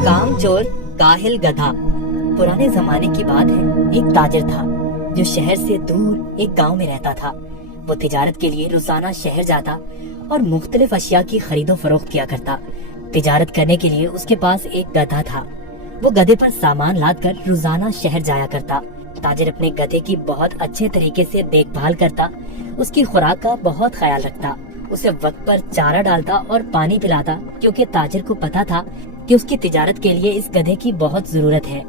कामचोर काहिल गधा। पुराने जमाने की बात है, एक ताजिर था जो शहर से दूर एक गांव में रहता था। वो तिजारत के लिए रोजाना शहर जाता और मुख्तलिफ अशिया की खरीदो फरोख्त किया करता। तिजारत करने के लिए उसके पास एक गधा था। वो गधे पर सामान लाद कर रोजाना शहर जाया करता। ताजिर अपने गधे की बहुत अच्छे तरीके से देखभाल करता, उसकी खुराक का बहुत ख्याल रखता, उसे वक्त पर चारा डालता और पानी पिलाता, क्योंकि ताजिर को पता था कि उसकी तिजारत के लिए इस गधे की बहुत जरूरत है।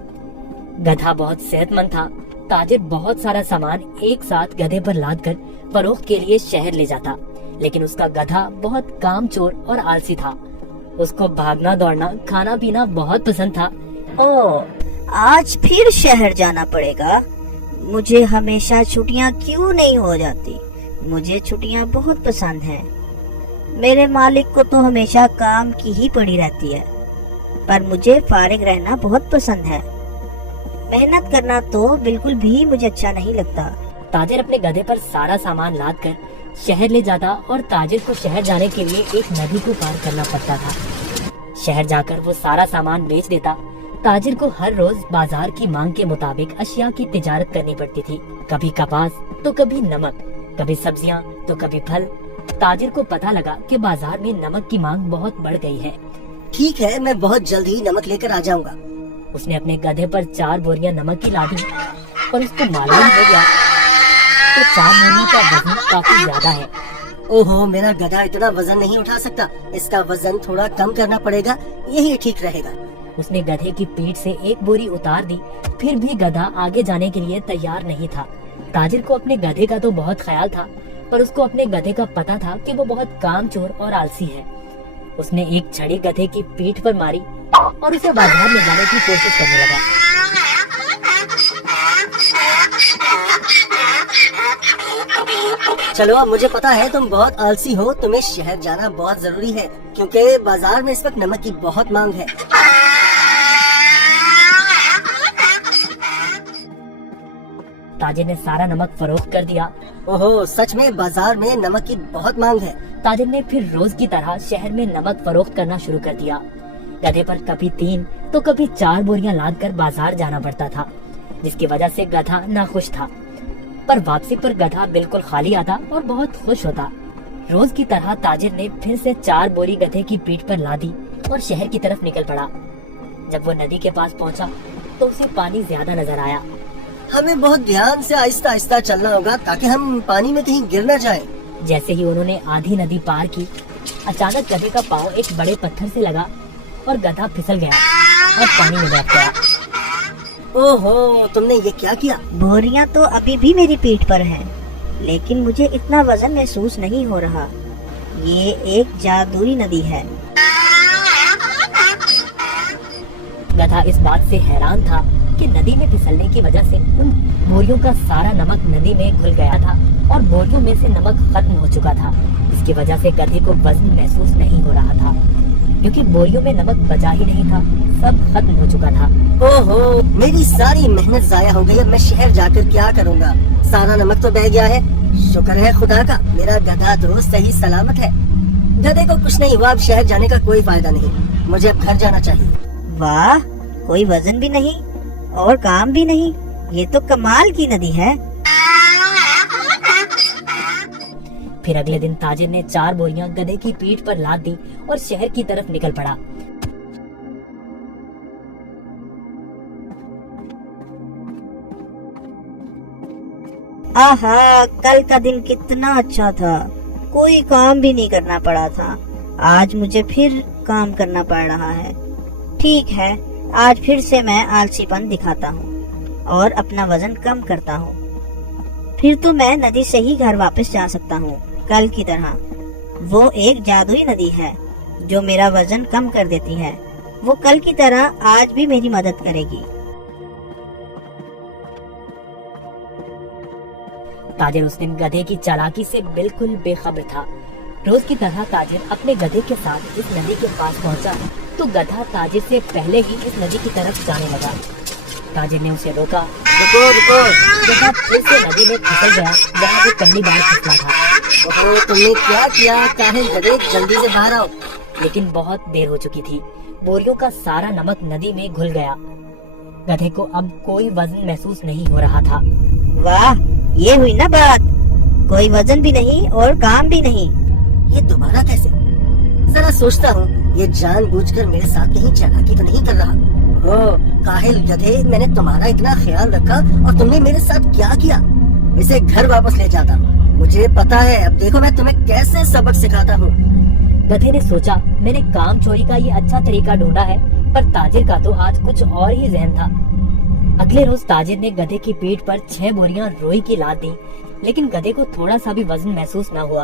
गधा बहुत सेहतमंद था। ताजिर बहुत सारा सामान एक साथ गधे पर लाद कर फरोख्त के लिए शहर ले जाता, लेकिन उसका गधा बहुत कामचोर और आलसी था। उसको भागना दौड़ना खाना पीना बहुत पसंद था। आज फिर शहर जाना पड़ेगा। मुझे हमेशा छुट्टियां क्यों नहीं हो जाती? मुझे छुट्टियां बहुत पसंद हैं। मेरे मालिक को तो हमेशा काम की ही पड़ी रहती है, पर मुझे फारिग रहना बहुत पसंद है। मेहनत करना तो बिल्कुल भी मुझे अच्छा नहीं लगता। ताजिर अपने गधे पर सारा सामान लाद कर शहर ले जाता और ताजिर को शहर जाने के लिए एक नदी को पार करना पड़ता था। शहर जाकर वो सारा सामान बेच देता। ताजिर को हर रोज बाजार की मांग के मुताबिक अशिया की तिजारत करनी पड़ती थी। कभी कपास तो कभी नमक, कभी सब्जियां तो कभी फल। ताजिर को पता लगा कि बाजार में नमक की मांग बहुत बढ़ गई है। ठीक है, मैं बहुत जल्द ही नमक लेकर आ जाऊंगा। उसने अपने गधे पर 4 बोरियां नमक की लादी और उसको मालूम हो गया कि 4 बोरियों का वजन काफी ज्यादा है। ओहो, मेरा गधा इतना वजन नहीं उठा सकता। इसका वजन थोड़ा कम करना पड़ेगा, यही ठीक रहेगा। उसने गधे की पीठ से एक बोरी उतार दी, फिर भी गधा आगे जाने के लिए तैयार नहीं था। ताजिर को अपने गधे का तो बहुत ख्याल था, पर उसको अपने गधे का पता था कि वो बहुत कामचोर और आलसी है। उसने एक छड़ी गधे की पीठ पर मारी और उसे बाजार ले जाने की कोशिश करने लगा। चलो, अब मुझे पता है तुम बहुत आलसी हो। तुम्हें शहर जाना बहुत जरूरी है, क्योंकि बाजार में इस वक्त नमक की बहुत मांग है। ताजिर ने सारा नमक फरोख्त कर दिया। ओहो, सच में बाजार में नमक की बहुत मांग है। ताजिर ने फिर रोज की तरह शहर में नमक फरोख्त करना शुरू कर दिया। गधे पर कभी 3 तो कभी 4 बोरियां लाद कर बाजार जाना पड़ता था, जिसकी वजह से गधा नाखुश था। पर वापसी पर गधा बिल्कुल खाली आता और बहुत खुश होता। रोज की तरह ताजिर ने फिर से 4 बोरी गधे की पीठ पर लादी और शहर की तरफ निकल पड़ा। जब वो नदी के पास पहुंचा तो उसे पानी ज्यादा नजर आया। हमें बहुत ध्यान से आहिस्ता आहिस्ता चलना होगा, ताकि हम पानी में कहीं गिर न जाएं। जैसे ही उन्होंने आधी नदी पार की, अचानक गधे का पाँव एक बड़े पत्थर से लगा और गधा फिसल गया और पानी में बैठ गया। ओहो, तुमने ये क्या किया? बोरियां तो अभी भी मेरी पीठ पर हैं, लेकिन मुझे इतना वजन महसूस नहीं हो रहा। ये एक जादुई नदी है। गधा इस बात से हैरान था कि नदी में फिसलने की वजह से उन बोरियों का सारा नमक नदी में घुल गया था और बोरियों में से नमक खत्म हो चुका था। इसकी वजह से गधे को वजन महसूस नहीं हो रहा था, क्योंकि बोरियों में नमक बचा ही नहीं था, सब खत्म हो चुका था। ओहो, मेरी सारी मेहनत जाया हो गई। अब मैं शहर जाकर क्या करूँगा? सारा नमक तो बह गया है। शुक्र है खुदा का, मेरा गधा तो सही सलामत है। गधे को कुछ नहीं हुआ। अब शहर जाने का कोई फायदा नहीं, मुझे अब घर जाना चाहिए। वाह, कोई वजन भी नहीं और काम भी नहीं। ये तो कमाल की नदी है। फिर अगले दिन ताजिर ने 4 बोरियां गधे की पीठ पर लाद दी और शहर की तरफ निकल पड़ा। आहा, कल का दिन कितना अच्छा था। कोई काम भी नहीं करना पड़ा था। आज मुझे फिर काम करना पड़ रहा है। ठीक है, आज फिर से मैं आलसीपन दिखाता हूँ और अपना वजन कम करता हूँ। फिर तो मैं नदी से ही घर वापस जा सकता हूँ, कल की तरह। वो एक जादुई नदी है जो मेरा वजन कम कर देती है। वो कल की तरह आज भी मेरी मदद करेगी। ताजिर उस दिन गधे की चालाकी से बिल्कुल बेखबर था। रोज की तरह ताजिर अपने गधे के साथ इस नदी के पास पहुंचा तो गधा ताजिर से पहले ही इस नदी की तरफ जाने लगा। ताजिर ने उसे रोका। रुको रुको। गधा फिर से नदी में फिसल गया जहाँ वो पहली बार फिसला था। ओहो, तुमने क्या किया? काहे गधे, जल्दी से बाहर आओ। लेकिन बहुत देर हो चुकी थी। बोरियों का सारा नमक नदी में घुल गया। गधे को अब कोई वजन महसूस नहीं हो रहा था। वाह, ये हुई ना बात। कोई वजन भी नहीं और काम भी नहीं। ये दोबारा कैसे? जरा सोचता हूँ, ये जानबूझकर मेरे साथ कहीं चालाकी तो नहीं कर रहा। ओ काहिल गधे, मैंने तुम्हारा इतना ख्याल रखा और तुमने मेरे साथ क्या किया? इसे घर वापस ले जाता। मुझे पता है, अब देखो मैं तुम्हें कैसे सबक सिखाता हूँ। गधे ने सोचा, मैंने काम चोरी का ये अच्छा तरीका ढूंढा है, पर ताजिर का तो आज कुछ और ही जहन था। अगले रोज ताजिर ने गधे की पीठ पर 6 बोरियां रोई की लाद दी, लेकिन गधे को थोड़ा सा भी वजन महसूस न हुआ।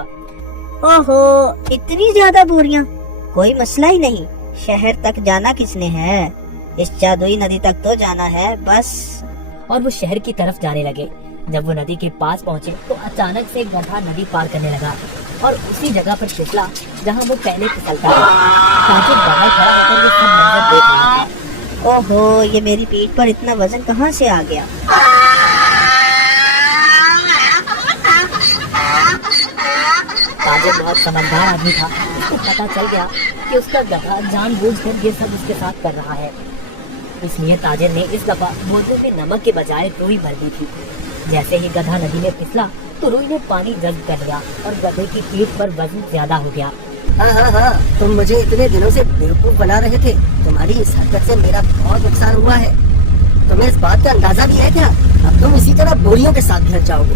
ओहो, इतनी ज्यादा बोरियां। कोई मसला ही नहीं। शहर तक जाना किसने है? इस जादुई नदी तक तो जाना है बस। और वो शहर की तरफ जाने लगे। जब वो नदी के पास पहुँचे तो अचानक से गधा नदी पार करने लगा और उसी जगह पर फिसला जहाँ वो पहले फिसलता था। ताजिर बाहर खड़ा होकर ये सब मंजर देख रहा था। ओहो, ये मेरी पीठ पर इतना वजन कहाँ से आ गया? ताजिर बहुत समझदार आदमी था। उसको पता चल गया कि उसका गधा जानबूझकर ये सब उसके साथ कर रहा है। इसलिए ताजिर ने इस दफा बोतलों में नमक के बजाय रुई भर दी थी। जैसे ही गधा नदी में फिसला तो रुई ने पानी जज्ब कर लिया और गधे की पीठ पर वजन ज्यादा हो गया। हाँ, तुम मुझे इतने दिनों से बेवकूफ बना रहे थे। तुम्हारी इस हरकत से मेरा बहुत नुकसान हुआ है। तुम्हें इस बात का अंदाजा भी है क्या? अब तुम इसी तरह बोरियों के साथ घर जाओगे।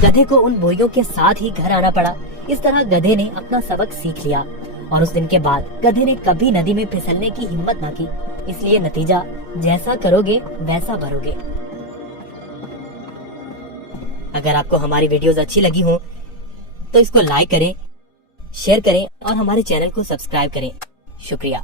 गधे को उन बोरियों के साथ ही घर आना पड़ा। इस तरह गधे ने अपना सबक सीख लिया और उस दिन के बाद गधे ने कभी नदी में फिसलने की हिम्मत न की। इसलिए नतीजा, जैसा करोगे वैसा भरोगे। अगर आपको हमारी वीडियोस अच्छी लगी हो तो इसको लाइक करें, शेयर करें और हमारे चैनल को सब्सक्राइब करें। शुक्रिया।